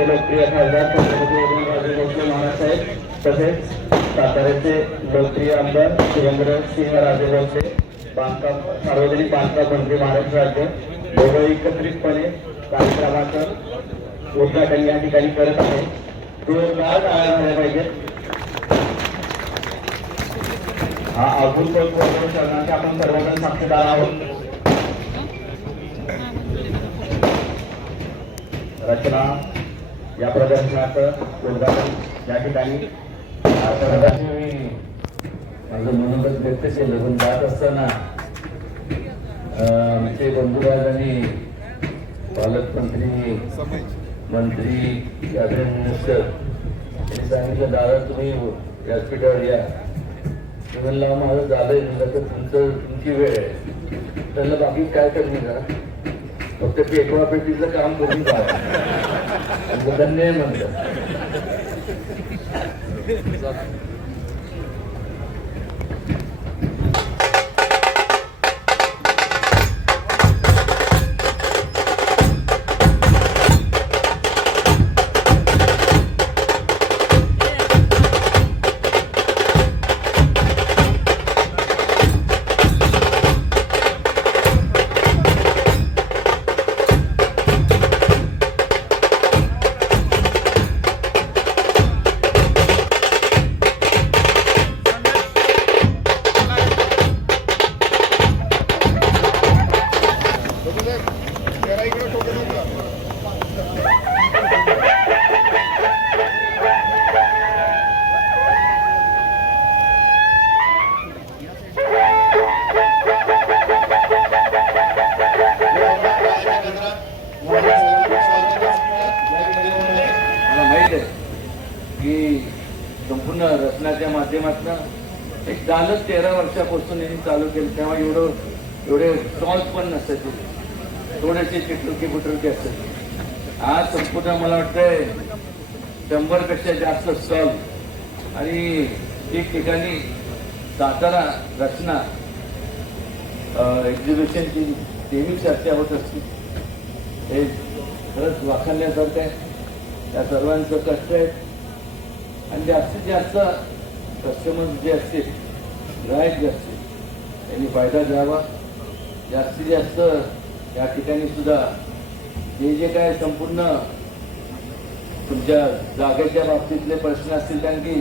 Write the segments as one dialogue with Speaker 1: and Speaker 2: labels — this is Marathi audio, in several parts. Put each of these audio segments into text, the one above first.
Speaker 1: लोकप्रिय खासदार छत्रपती भोसले तसेच साताऱ्याचे लोकप्रिय आमदार सिंह राजे भोसले बांधकाम सार्वजनिक बांधकाम मंत्री महाराष्ट्र राज्य दोघं एकत्रितपणे कार्यक्रमाचं उद्घाटन या ठिकाणी करत आहे. जोरदार झाल्या पाहिजेत. हा अजून क्षणाचे आपण सर्वजण साक्षीदार आहोत. रचना या प्रदर्शनाचं उद्घाटन या ठिकाणी
Speaker 2: मी माझं मनोगत व्यक्त केलं पण जात असताना आमचे बंधुराज आणि पालकमंत्री मंत्री आदरणीय मिनिस्टर यांनी सांगितलं दादा तुम्ही व्यासपीठावर या. मी म्हणलं माझं झालंय. म्हणलं तर तुमचं तुमची वेळ आहे. त्यांना बाकी काय करणे का फक्त पेटवा पेटीचं काम करून पाहा. धन्य म्हणलं. माध्यमातून एक झालं तेरा वर्षापासून यांनी चालू केलं. तेव्हा एवढं एवढे स्टॉल्स पण नसायचे. थोडेसे चिटुकी बुटुरके असतात आज संपूर्ण मला वाटतंय शंभरपेक्षा जास्त स्टॉल आणि ठिकठिकाणी सातारा रचना एक्झिबिशनची नेहमी चर्चा होत असते. हे खरंच वाखाणण्यासारखं आहे. त्या सर्वांचं कष्ट आहे आणि जास्तीत जास्त कस्टमर जे असतील ग्राहक जे असतील त्यांनी फायदा घ्यावा. जास्तीत जास्त या ठिकाणी सुद्धा जे जे काय संपूर्ण तुमच्या जागेच्या बाबतीतले प्रश्न असतील कारण की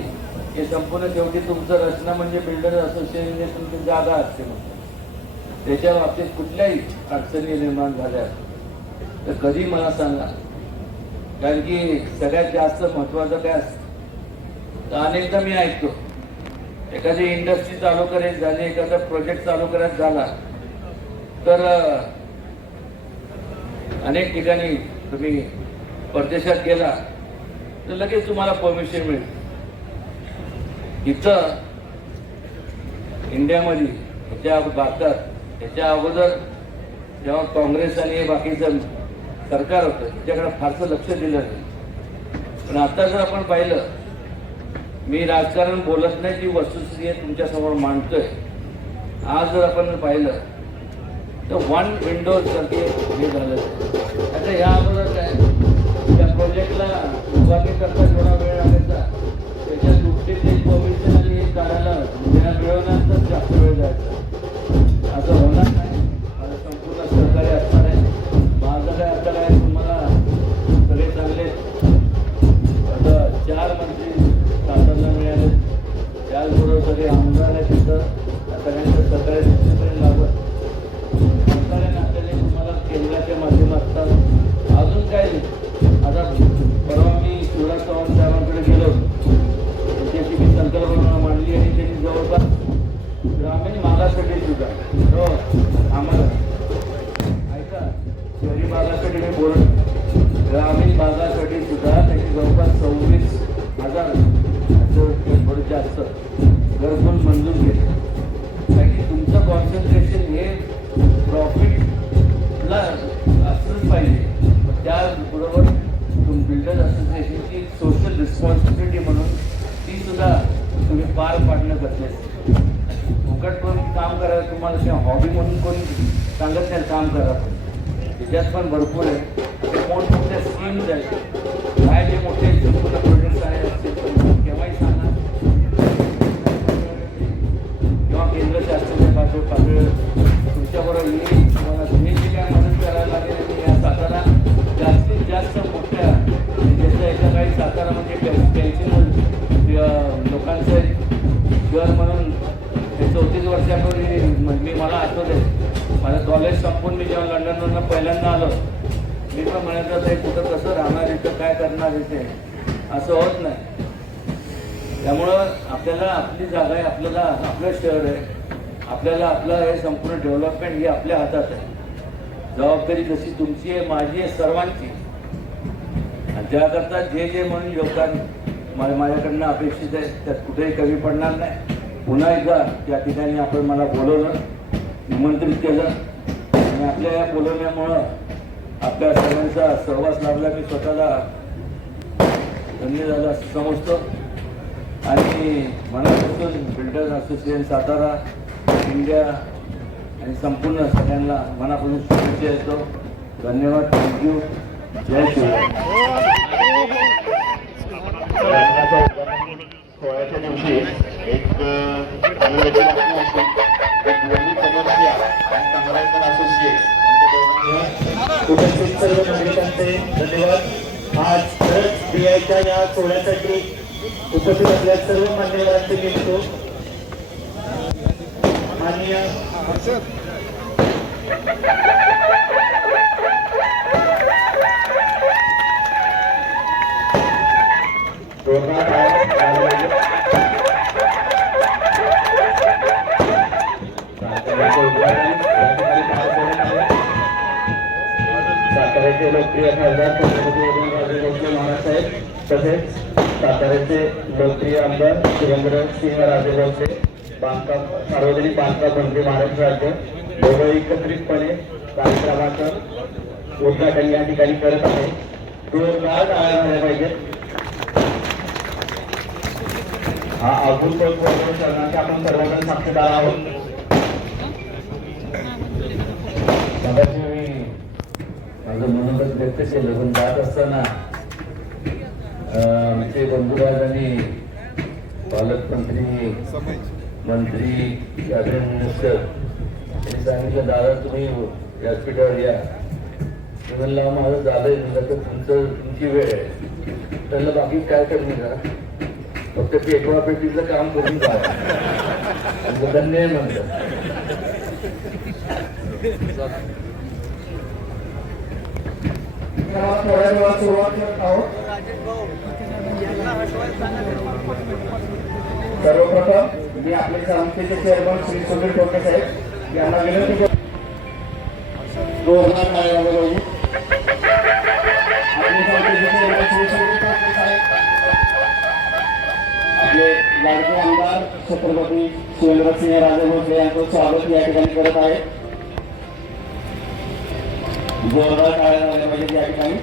Speaker 2: हे संपूर्ण शेवटी तुमचं रचना म्हणजे बिल्डर असोसिएशनने तुमची जागा असते म्हणतात त्याच्या बाबतीत कुठल्याही अडचणी निर्माण झाल्या तर कधी मला सांगा कारण की सगळ्यात जास्त महत्वाचं काय असतं? तर अनेकदा मी ऐकतो एखादी इंडस्ट्री चालू करायची झाली एखादा प्रोजेक्ट चालू करायचा झाला तर अनेक ठिकाणी तुम्ही परदेशात गेला तर लगेच तुम्हाला परमिशन मिळेल. इथं इंडियामध्ये ह्याच्या भारतात ह्याच्या अगोदर जेव्हा काँग्रेस आणि बाकीचं सरकार होतं त्याच्याकडे फारसं लक्ष दिलं नाही. पण आता जर आपण पाहिलं मी राजकारण बोलत नाही ती वस्तुस्थिती आहे तुमच्यासमोर मांडतोय. आज जर आपण पाहिलं तर वन विंडोज सारखे हे झालं. आता या अगोदर काय त्या प्रोजेक्टला उभारणी करता थोडा वेळ लागायचा सकाळी सहकार्य लागत सरकारी नात्याने तुम्हाला केंद्राच्या माध्यमातून अजून काय आता परवा मी शिवराज चव्हाण साहेबांकडे गेलो. त्याची मी संकल्पना मांडली आणि त्यांनी जवळपास ग्रामीण भागासाठी सुद्धा हो आम्हाला ऐका शहरी भागासाठी मी बोलत ग्रामीण भागासाठी सुद्धा त्याची जवळपास सव्वीस हजार असं थोडं जास्त घरपण मंजूर केले. रिस्पॉन्सिबिलिटी म्हणून ती सुद्धा तुम्ही पार पाडणं गरजेचं आहे. फुकट करून काम करायला तुम्हाला किंवा हॉबी म्हणून कोणी सांगत नाही काम करा त्याच्यात पण भरपूर आहे. मोठमोठ्या स्कीम्स आहेत काय जे मोठे माझं कॉलेज संपून मी जेव्हा लंडनवरनं पहिल्यांदा आलो मी पण म्हणायचं ते कुठं कसं राहणार इथं काय करणार इथे? असं होत नाही. त्यामुळं आपल्याला आपली जागा आहे आपल्याला आपलं शहर आहे आपल्याला आपलं हे संपूर्ण डेव्हलपमेंट ही आपल्या हातात आहे. जबाबदारी जशी तुमची आहे माझी आहे सर्वांची. आणि त्याकरता जे जे म्हणून योगदान मला माझ्याकडनं अपेक्षित आहे त्यात कुठेही कमी पडणार नाही. पुन्हा एकदा त्या ठिकाणी आपण मला बोलवलं. निमंत्रित केलं. आणि आपल्या या बोलवण्यामुळं आपल्या सगळ्यांचा सहवास लाभला. मी स्वतःला धन्य झालं असं समजतो. आणि मनापासून बिल्डर्स असोसिएशन सातारा इंडिया आणि संपूर्ण सगळ्यांना मनापासून शुभेच्छा येतो धन्यवाद. थँक्यू जय शिवराय
Speaker 1: सोहळ्याच्या दिवशी एक उपस्थित सर्व नागरिकांचे धन्यवाद. आज खरंच बीआयच्या या सोहळ्यासाठी उपस्थित असल्या सर्व मान्यवरांचे निघतो माननीय जोरदार टाळ्या वाजवायच्या. साताऱ्याचे लोकप्रिय खासदार छत्रपती उदयनराजे भोसले महाराज साहेब तसेच साताऱ्याचे लोकप्रिय आमदार सुरेंद्र सिंह राजे भोसले बांधकाम सार्वजनिक बांधकाम मंत्री महाराष्ट्र राज्य दोघं एकत्रितपणे कार्यक्रमाचं उद्घाटन या ठिकाणी करत आहे. जोरदार टाळ्या झाल्या पाहिजेत हा अभूतपूर्व क्षणाचे आपण सर्वजण साक्षीदार आहोत.
Speaker 2: मगाशी मी माझं मनोगत व्यक्त केलं पण जात असताना अं, आमचे बंधुराज आणि पालकमंत्री मंत्री कॅबिनेट मिनिस्टर यांनी सांगितलं दादा तुम्ही व्यासपीठावर या. मी म्हणलं "अहो, माझं झालंय म्हणलं तर तुमचं तुमची वेळ आहे. त्यांना बाकी काय करणे का फक्त पेटवा पेटीचं काम करून काय धन्य आहे म्हणलं
Speaker 1: थोड्या वेळात सुरुवात करत आहोत सर्वप्रथम मी आपले समितीचे चेअरमन श्री सुनील टोके साहेब यांना विनंती करतो. आपले आपले लाडके आमदार छत्रपती शिवेंद्रसिंह राजे भोसले यांचं स्वागत या ठिकाणी करत आहे. जोरदार टाळ्या झाल्या पाहिजेत या ठिकाणी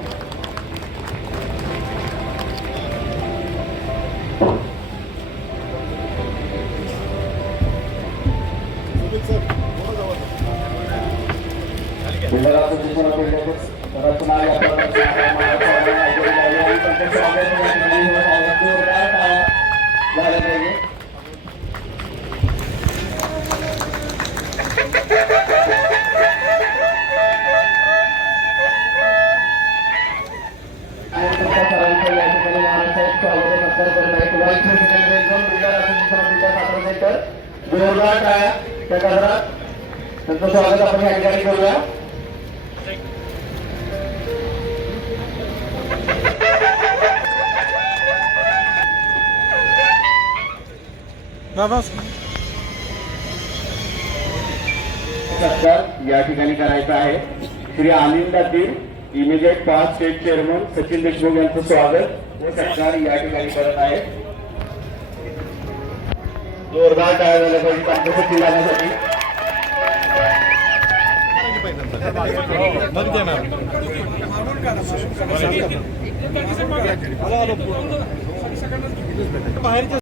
Speaker 1: जोरदार टाळ्या त्या गजरात त्यांचं स्वागत आपण या ठिकाणी करूया सत्कार या ठिकाणी करायचा आहे. श्री आनंदातील इमिजिएट पाच स्टेट चेअरमन सचिन देशमुख यांचं स्वागत. व सत्कार या ठिकाणी करत आहे. जोरदार टाळ्या झाल्या पाहिजे आमच्या
Speaker 3: लागण्यासाठी बाहेरच्या